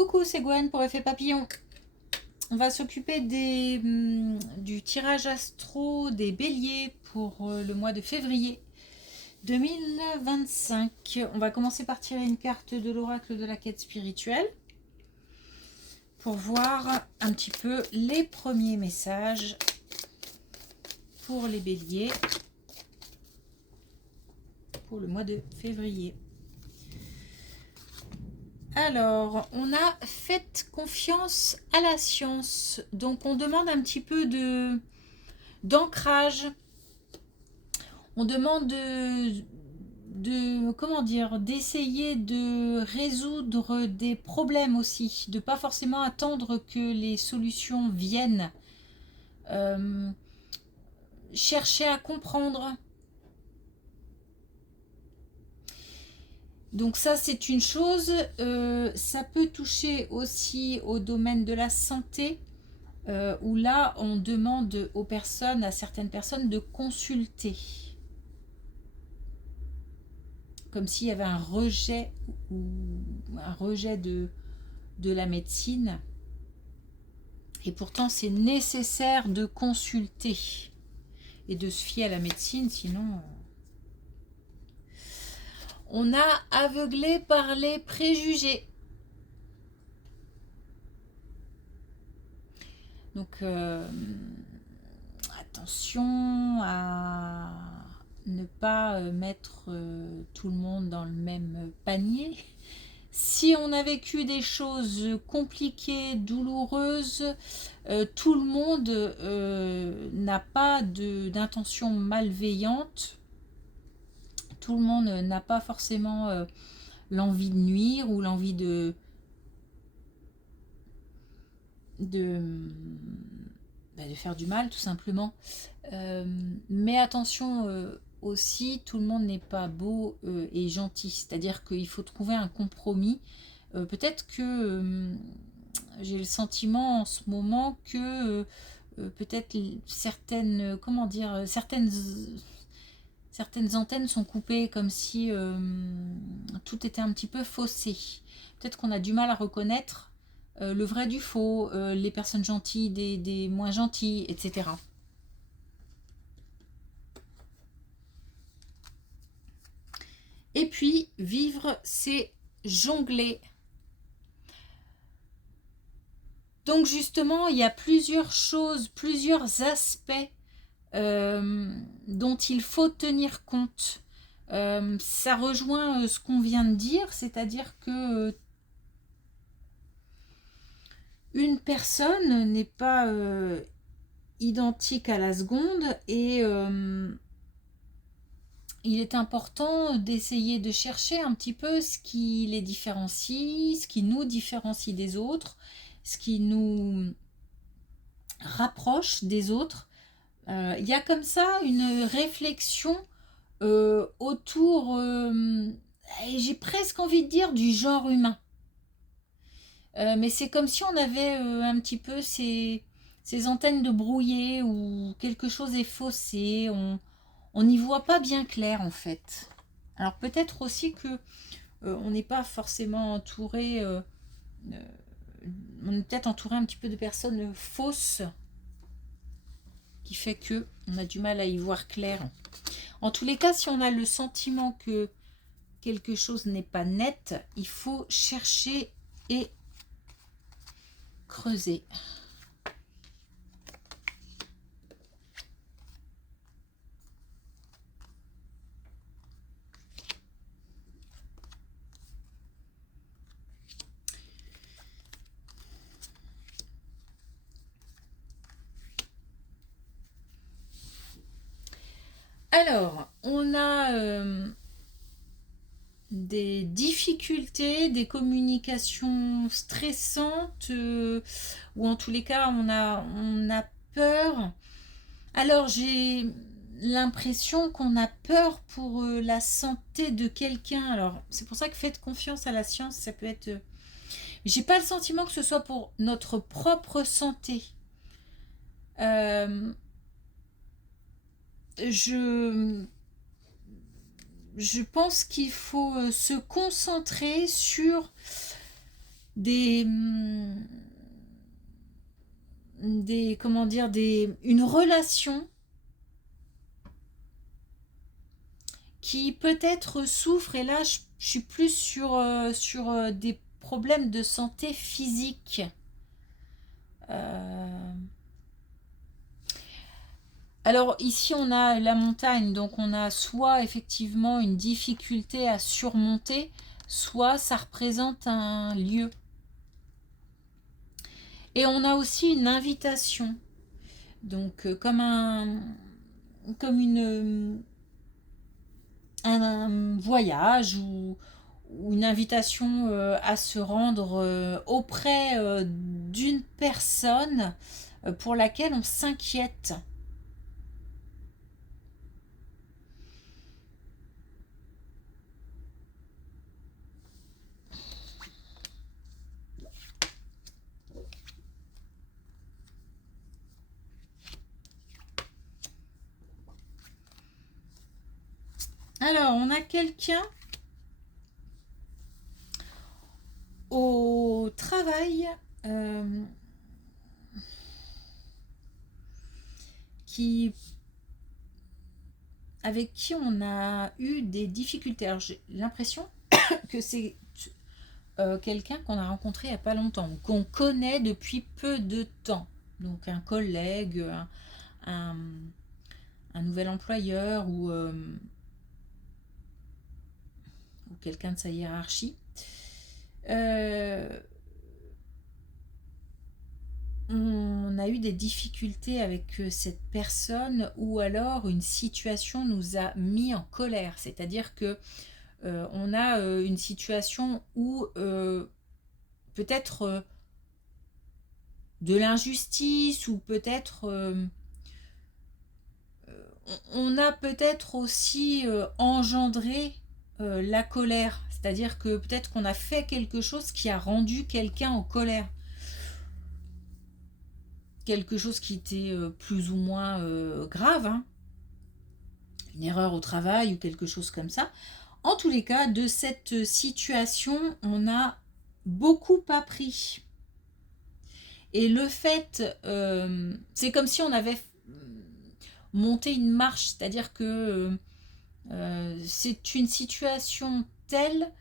Coucou, c'est Gwen pour Effet Papillon. On va s'occuper du tirage astro des béliers pour le mois de février 2025. On va commencer par tirer une carte de l'oracle de la quête spirituelle pour voir un petit peu les premiers messages pour les béliers pour le mois de février. Alors, on a fait confiance à la science. Donc, on demande un petit peu d'ancrage. On demande comment dire, d'essayer de résoudre des problèmes aussi. De pas forcément attendre que les solutions viennent. Chercher à comprendre. Donc ça, c'est une chose. Ça peut toucher aussi au domaine de la santé, où là, on demande aux personnes, à certaines personnes, de consulter. Comme s'il y avait un rejet de la médecine. Et pourtant, c'est nécessaire de consulter et de se fier à la médecine, sinon... On a aveuglé par les préjugés. Donc, attention à ne pas mettre tout le monde dans le même panier. Si on a vécu des choses compliquées, douloureuses, tout le monde n'a pas d'intention malveillante. Tout le monde n'a pas forcément l'envie de nuire ou l'envie de faire du mal, tout simplement. Mais attention aussi, tout le monde n'est pas beau et gentil. C'est-à-dire qu'il faut trouver un compromis. Peut-être que j'ai le sentiment en ce moment que peut-être certaines, comment dire, certaines antennes sont coupées, comme si tout était un petit peu faussé. Peut-être qu'on a du mal à reconnaître le vrai du faux, les personnes gentilles des moins gentilles, etc. Et puis, vivre, c'est jongler. Donc justement, il y a plusieurs choses, plusieurs aspects dont il faut tenir compte. Ça rejoint ce qu'on vient de dire, c'est-à-dire que une personne n'est pas identique à la seconde et il est important d'essayer de chercher un petit peu ce qui les différencie, ce qui nous différencie des autres, ce qui nous rapproche des autres. Il y a comme ça une réflexion autour, j'ai presque envie de dire, du genre humain. Mais c'est comme si on avait un petit peu ces antennes de brouillé où quelque chose est faussé, on n'y voit pas bien clair en fait. Alors peut-être aussi que on n'est pas forcément entouré, on est peut-être entouré un petit peu de personnes fausses, qui fait que on a du mal à y voir clair. En tous les cas, si on a le sentiment que quelque chose n'est pas net, il faut chercher et creuser. Alors, on a des difficultés, des communications stressantes, ou en tous les cas, on a peur. Alors, j'ai l'impression qu'on a peur pour la santé de quelqu'un. Alors, c'est pour ça que faites confiance à la science, ça peut être... J'ai pas le sentiment que ce soit pour notre propre santé. Je pense qu'il faut se concentrer sur des, comment dire, une relation qui peut-être souffre, et là je suis plus sur des problèmes de santé physique. Alors ici on a la montagne, donc on a soit effectivement une difficulté à surmonter, soit ça représente un lieu. Et on a aussi une invitation, donc comme un voyage ou une invitation à se rendre auprès d'une personne pour laquelle on s'inquiète. Alors, on a quelqu'un au travail avec qui on a eu des difficultés. Alors, j'ai l'impression que c'est quelqu'un qu'on a rencontré il n'y a pas longtemps, qu'on connaît depuis peu de temps. Donc, un collègue, un nouvel employeur ou quelqu'un de sa hiérarchie. On a eu des difficultés avec cette personne, ou alors une situation nous a mis en colère. C'est-à-dire que on a une situation où peut-être de l'injustice, ou peut-être on a peut-être aussi engendré la colère. C'est-à-dire que peut-être qu'on a fait quelque chose qui a rendu quelqu'un en colère. Quelque chose qui était plus ou moins grave, hein. Une erreur au travail ou quelque chose comme ça. En tous les cas, de cette situation, on a beaucoup appris. Et le fait, c'est comme si on avait monté une marche, c'est-à-dire que c'est une situation telle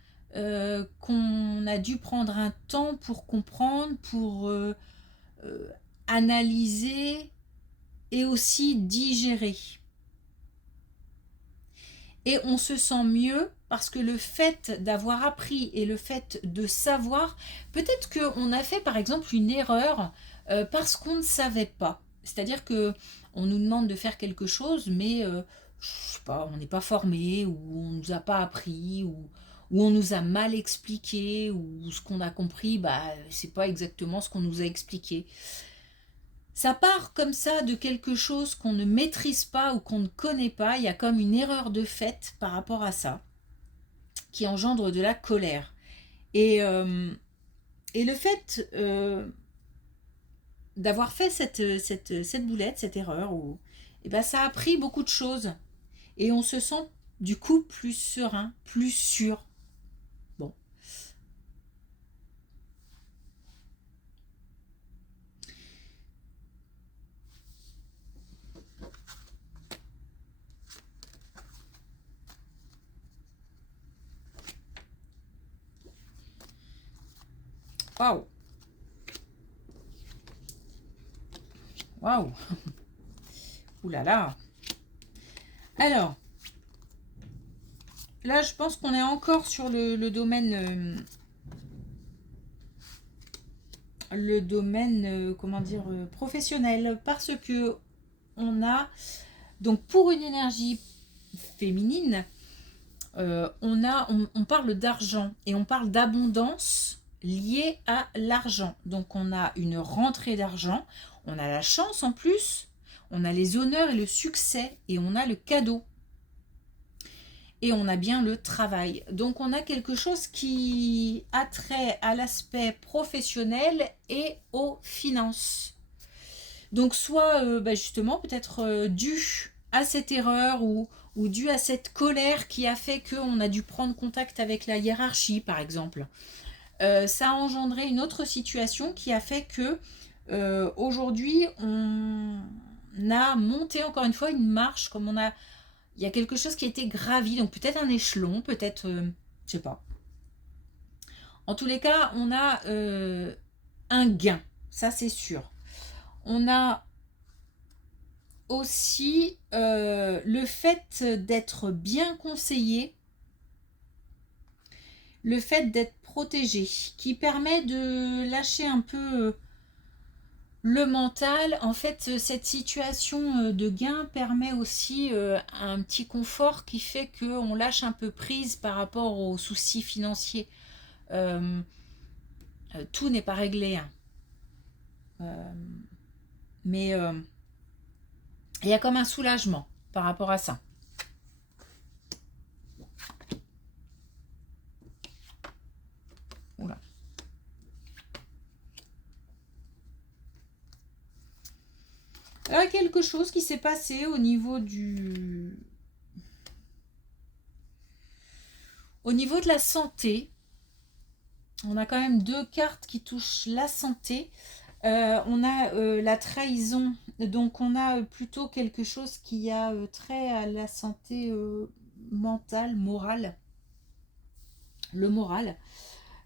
qu'on a dû prendre un temps pour comprendre, pour analyser et aussi digérer. Et on se sent mieux parce que le fait d'avoir appris et le fait de savoir, peut-être qu'on a fait par exemple une erreur parce qu'on ne savait pas. C'est-à-dire que on nous demande de faire quelque chose, mais je sais pas, on n'est pas formé, ou on nous a pas appris, ou on nous a mal expliqué, ou ce qu'on a compris, bah c'est pas exactement ce qu'on nous a expliqué. Ça part comme ça de quelque chose qu'on ne maîtrise pas ou qu'on ne connaît pas. Il y a comme une erreur de fait par rapport à ça qui engendre de la colère. Et le fait d'avoir fait cette boulette, cette erreur, et ben ça a appris beaucoup de choses. Et on se sent du coup plus serein, plus sûr. Bon. Waouh. Waouh. Ouh là là. Alors, là, je pense qu'on est encore sur le domaine, comment dire, professionnel, parce que on a, donc pour une énergie féminine, on parle d'argent et on parle d'abondance liée à l'argent. Donc on a une rentrée d'argent, on a la chance en plus, on a les honneurs et le succès, et on a le cadeau. Et on a bien le travail. Donc on a quelque chose qui a trait à l'aspect professionnel et aux finances. Donc soit justement peut-être dû à cette erreur, ou dû à cette colère qui a fait qu'on a dû prendre contact avec la hiérarchie par exemple. ça a engendré une autre situation qui a fait que aujourd'hui, on a monté encore une fois une marche, comme il y a quelque chose qui a été gravi, donc peut-être un échelon, peut-être, je sais pas. En tous les cas, on a un gain, ça c'est sûr. On a aussi le fait d'être bien conseillé, le fait d'être protégé, qui permet de lâcher un peu le mental. En fait, cette situation de gain permet aussi un petit confort qui fait qu'on lâche un peu prise par rapport aux soucis financiers. Euh, tout n'est pas réglé, hein. Mais il y a comme un soulagement par rapport à ça. Oula. Il y a quelque chose qui s'est passé au niveau de la santé. On a quand même 2 cartes qui touchent la santé. On a la trahison, donc on a plutôt quelque chose qui a trait à la santé mentale, morale, le moral.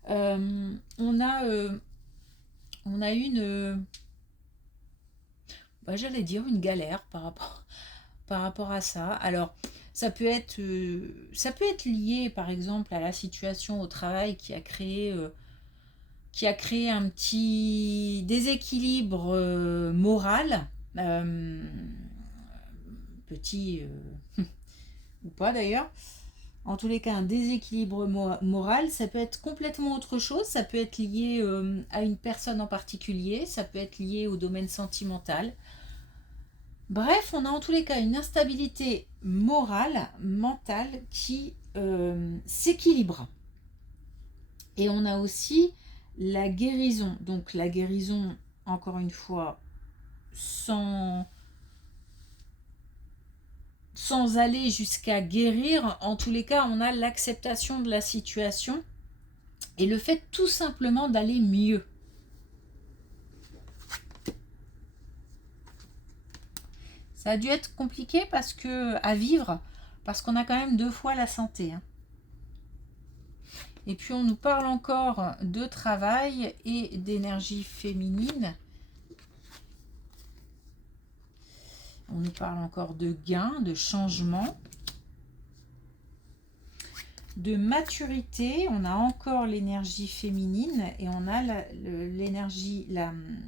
On a une, j'allais dire une galère par rapport à ça. Alors, ça peut être lié par exemple à la situation au travail qui a créé un petit déséquilibre moral, petit ou pas d'ailleurs. En tous les cas, un déséquilibre moral, ça peut être complètement autre chose, ça peut être lié à une personne en particulier, ça peut être lié au domaine sentimental. Bref, on a en tous les cas une instabilité morale, mentale qui s'équilibre. Et on a aussi la guérison. Donc la guérison, encore une fois, sans aller jusqu'à guérir, en tous les cas, on a l'acceptation de la situation et le fait tout simplement d'aller mieux. Ça a dû être compliqué à vivre, parce qu'on a quand même 2 fois la santé, hein. Et puis on nous parle encore de travail et d'énergie féminine. On nous parle encore de gain, de changement, de maturité. On a encore l'énergie féminine et on a la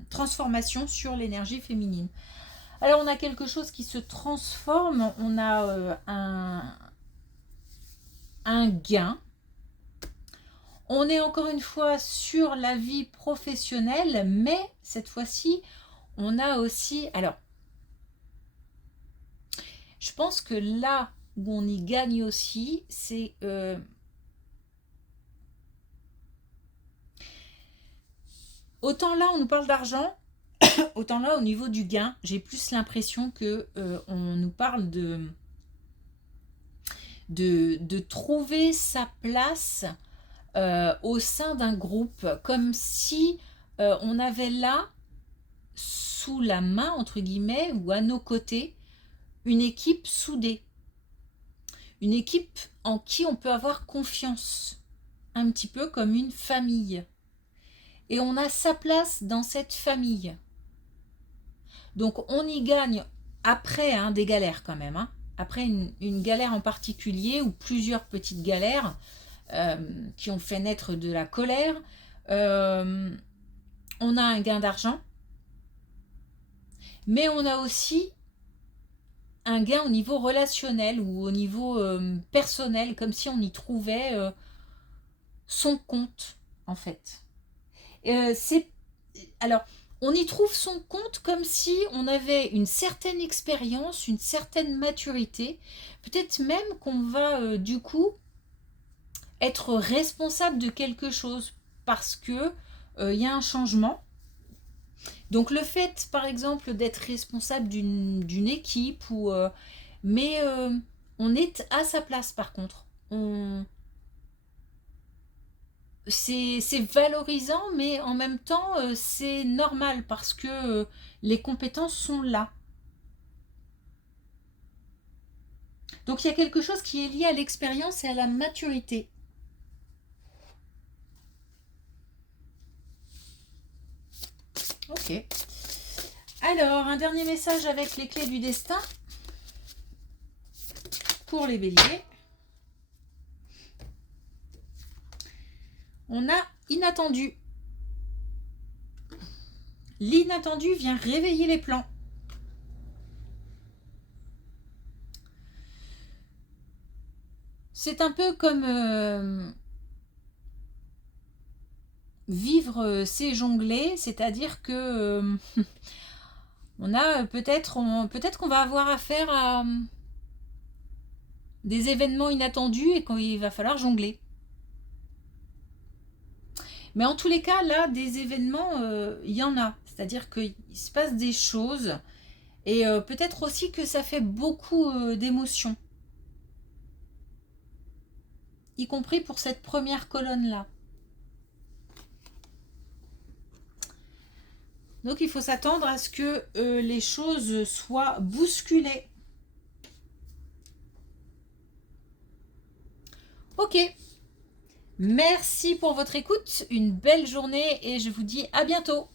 transformation sur l'énergie féminine. Alors on a quelque chose qui se transforme, on a un gain. On est encore une fois sur la vie professionnelle, mais cette fois-ci, on a aussi... Alors, je pense que là où on y gagne aussi, c'est... autant là, on nous parle d'argent, autant là, au niveau du gain, j'ai plus l'impression que on nous parle de trouver sa place au sein d'un groupe, comme si on avait là, sous la main, entre guillemets, ou à nos côtés, une équipe soudée. Une équipe en qui on peut avoir confiance. Un petit peu comme une famille. Et on a sa place dans cette famille. Donc on y gagne après des galères quand même. Hein. Après une galère en particulier ou plusieurs petites galères qui ont fait naître de la colère. On a un gain d'argent. Mais on a aussi un gain au niveau relationnel ou au niveau personnel, comme si on y trouvait son compte, en fait. Alors, on y trouve son compte comme si on avait une certaine expérience, une certaine maturité. Peut-être même qu'on va, du coup, être responsable de quelque chose parce que y a un changement. Donc le fait, par exemple, d'être responsable d'une équipe, mais on est à sa place par contre. c'est valorisant, mais en même temps, c'est normal parce que les compétences sont là. Donc il y a quelque chose qui est lié à l'expérience et à la maturité. Ok. Alors, un dernier message avec les clés du destin pour les béliers. On a inattendu. L'inattendu vient réveiller les plans. C'est un peu comme vivre, c'est jongler, c'est-à-dire que on a peut-être qu'on va avoir affaire à des événements inattendus et qu'il va falloir jongler. Mais en tous les cas, là, des événements, il y en a. C'est-à-dire qu'il se passe des choses et peut-être aussi que ça fait beaucoup d'émotions. Y compris pour cette première colonne-là. Donc il faut s'attendre à ce que les choses soient bousculées. Ok. Merci pour votre écoute, une belle journée et je vous dis à bientôt.